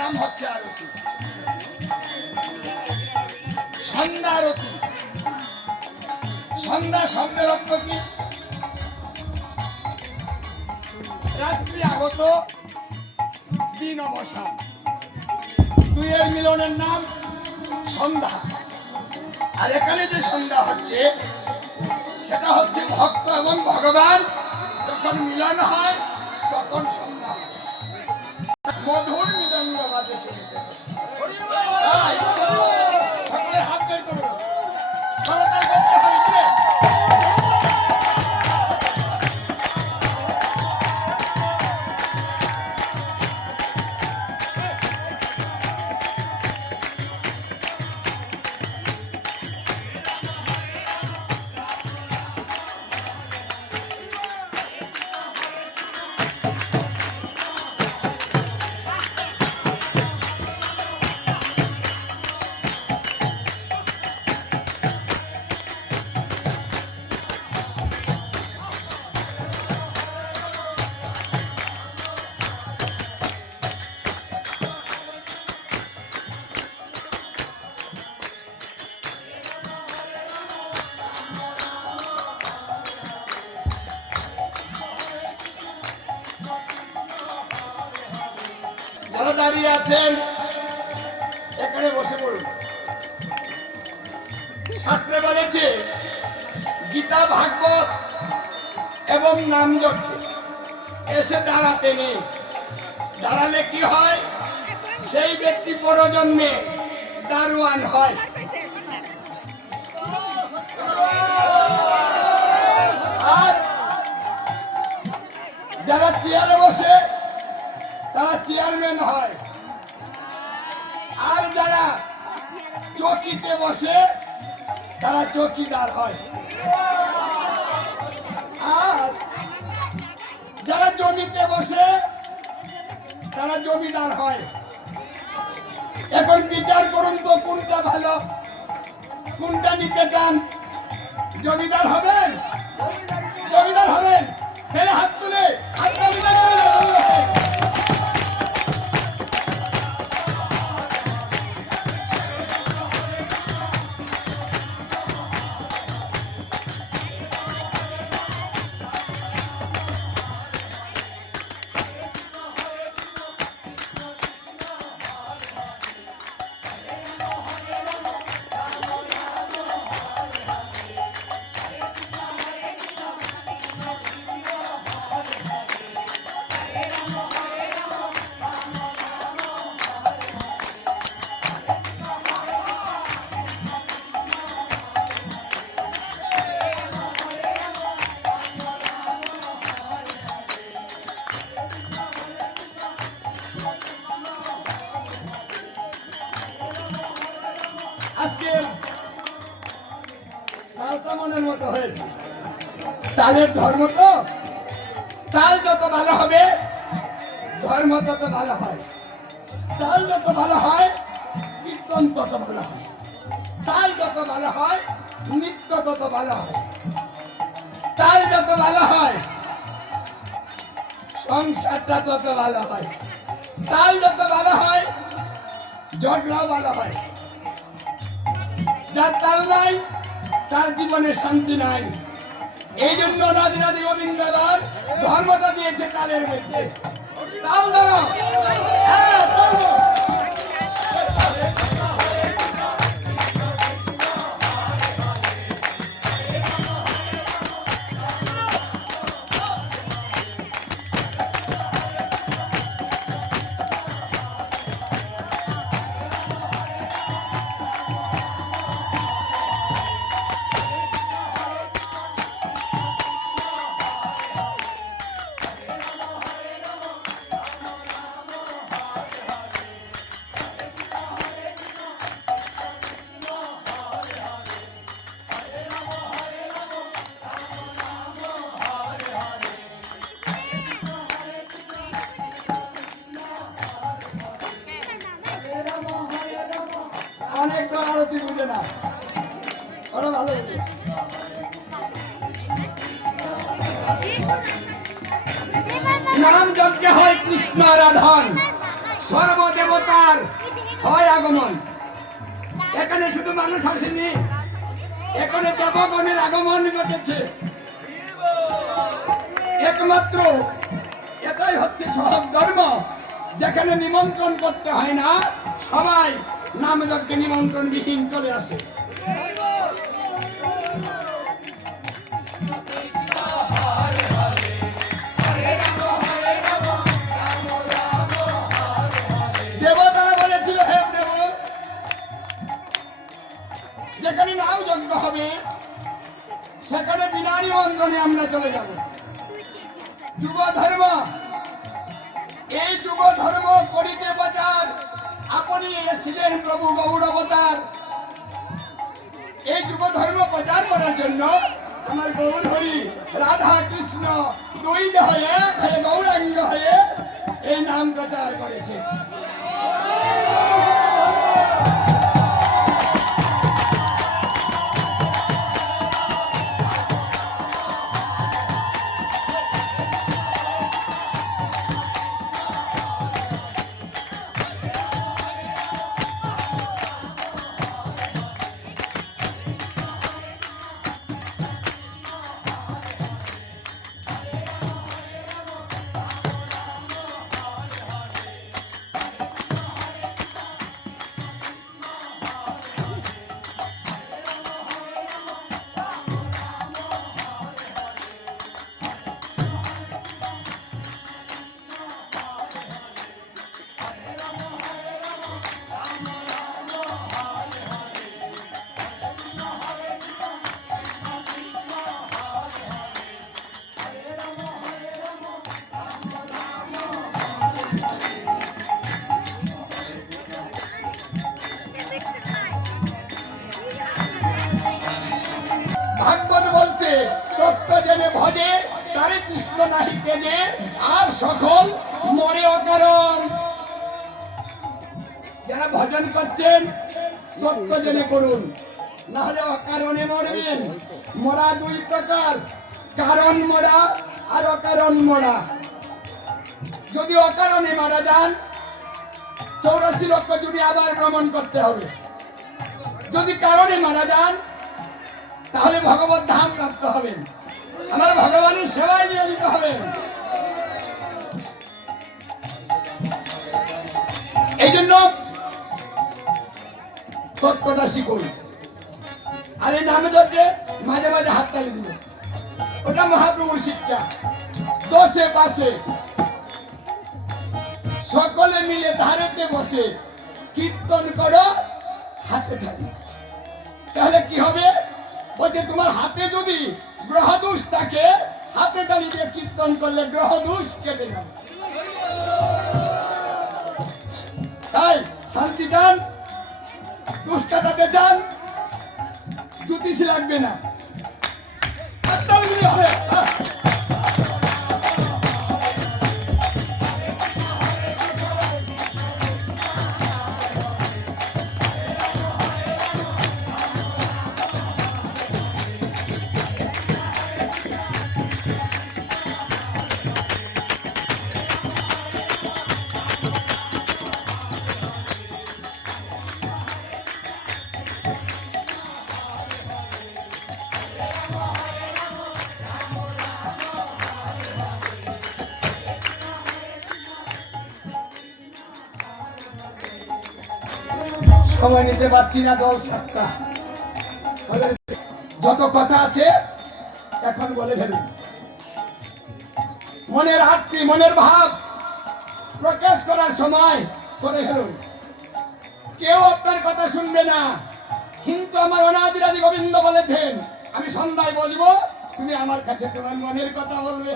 নাম হচ্ছে আরতি, সন্ধ্যা আরতি। সন্ধ্যা শব্দের অর্থ কি? রাত্রি আগত, দিন অবসান, দুইয়ের মিলনের নাম সন্ধ্যা। আর এখানে যে সন্ধ্যা হচ্ছে সেটা হচ্ছে ভক্ত এবং ভগবান যখন মিলন হয় তখন সন্ধ্যা মধুর মৃদঙ্গ বাজে শুনতে। সকলে হাত বের করুন। যারা দাঁড়িয়ে আছেন এখানে বসে পড়ুন। শাস্ত্রে বলেছে গীতা, ভাগবত এবং নাম যজ্ঞে এসে দাঁড়াতে নেই। দাঁড়ালে কি হয়? সেই ব্যক্তি পরজন্মে দারোয়ান হয়। আর যারা চেয়ারে বসে তারা চেয়ারম্যান হয়। আর যারা চকিতে বসে তারা চকিদার হয়। আর যারা জমিতে বসে তারা জমিদার হয়। এখন বিচার করুন তো কোনটা ভালো, কোনটা নিতে চান? জমিদার হবেন? জমিদার হবেন? ফেলে হাত তুলে আজকে তালটা মনের মতো হয়েছে। তালের ধর্ম তো, তাল যত ভালো হবে ধর্ম তত ভালো হয়। তাল যত ভালো হয় কীর্তন তত ভালো হয়। তাল যত ভালো হয় নৃত্য তত ভালো হয়। তাল যত ভালো হয় সংসারটা তত ভালো হয়। তাল যত ভালো হয় ঝগড়াও ভালো হয়। যার তাল নাই তার জীবনে শান্তি নাই। এই জন্য রাজি গোবিন্দদার ধর্মটা দিয়েছে তালের মধ্যে। তাল ধরো, হ্যাঁ, ধরো। অনেক আরতি বুঝে না, ওরা ভালো বুঝে। নাম যজ্ঞে হয় কৃষ্ণ আরাধন, সর্বদেবতার হয় আগমন। এখানে শুধু মানুষ আসেনি, এখানে দেবগণের আগমন ঘটেছে। একমাত্র এটাই হচ্ছে সহজ ধর্ম, যেখানে নিমন্ত্রণ করতে হয় না, সবাই নাম যজ্ঞে নিমন্ত্রণ বিহীন চলে আসে। দেবতারা বলেছিল, হে দেব, যেখানে নাম যজ্ঞ হবে সেখানে বিনা নিমন্ত্রণে আমরা চলে যাব। যুব ধর্ম, এই যুব ধর্ম করিতে বাজার আপনি এসেছিলেন প্রভু গৌর অবতার। এই যুব ধর্ম প্রচার করার জন্য আমার গৌর হরি রাধা কৃষ্ণ দুই হয়ে এক হয়ে গৌরাঙ্গ হয়ে এই নাম প্রচার করেছে। ভাগবত বলছে, তত্ত্ব জেনে ভজে তারে কৃষ্ণ নাহি তেজে, আর সকল মরে অকারণ। যারা ভজন করছেন তত্ত্ব জেনে করুন, নাহলে অকারণে মরবেন। মরা দুই প্রকার, কারণ মরা আর অকারণ মরা। যদি অকারণে মারা যান 84 লক্ষ জুড়ে আবার ভ্রমণ করতে হবে। যদি কারণে মারা যান তাহলে ভগবত ধাম প্রাপ্ত হবেন, আমার ভগবানের সেবায় নিয়োজিত হবেন। এই জন্য তত্ত্বটা শিখুন। আর এই নামে যজ্ঞে মাঝে মাঝে হাততালি দিল, ওটা মহাপ্রভুর শিক্ষা। দশে পাশে সকলে মিলে ধারেতে বসে কীর্তন করো, হাতে থাকি। তাহলে কি হবে? বলছে তোমার হাতে যদি গ্রহ দোষ থাকে, হাতে তালি দিয়ে কীর্তন করলে গ্রহ দোষ কেটে যাবে। তাই শান্তি চান, দোষ কাটাতে চান, জ্যোতিষী লাগবে না। সময় নিতে পারছি না, দল 7টা। যত কথা আছে এখন বলে ফেলুন, মনের আত্মী মনের ভাব প্রকাশ করার সময় করে ফেলুন। কেউ আপনার কথা শুনবে না, কিন্তু আমার অনাদিরাদি গোবিন্দ বলেছেন, আমি সন্ধ্যায় বলবো, তুমি আমার কাছে তোমার মনের কথা বলবে।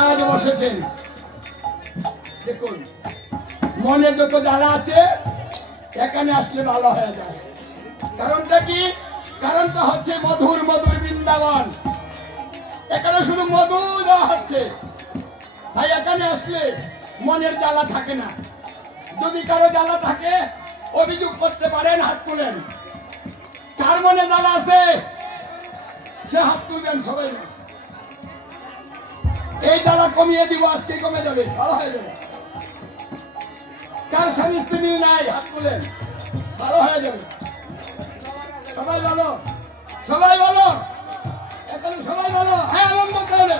আজ বসেছেন, দেখুন মনে যত জ্বালা আছে এখানে আসলে ভালো হয়ে যায়। কারণটা কি? কারণটা হচ্ছে মধুর মধুর বৃন্দাবন, এখানে শুধু মধু দেওয়া হচ্ছে, তাই এখানে আসলে মনের জ্বালা থাকে না। যদি কারো জ্বালা থাকে অভিযোগ করতে পারেন, হাত তুলেন। কার মনে জ্বালা আছে সে হাত তুলবেন সবাই। এই জ্বালা কমিয়ে দিব, আজকে কমে যাবে, ভালো হয়ে যাবে। কার স্বামী স্ত্রী নাই হাত তুলেন, ভালো হয়ে যাবে। সবাই বলো, সবাই বলো, এখানে সবাই বলো, হ্যাঁ আনন্দ করবে।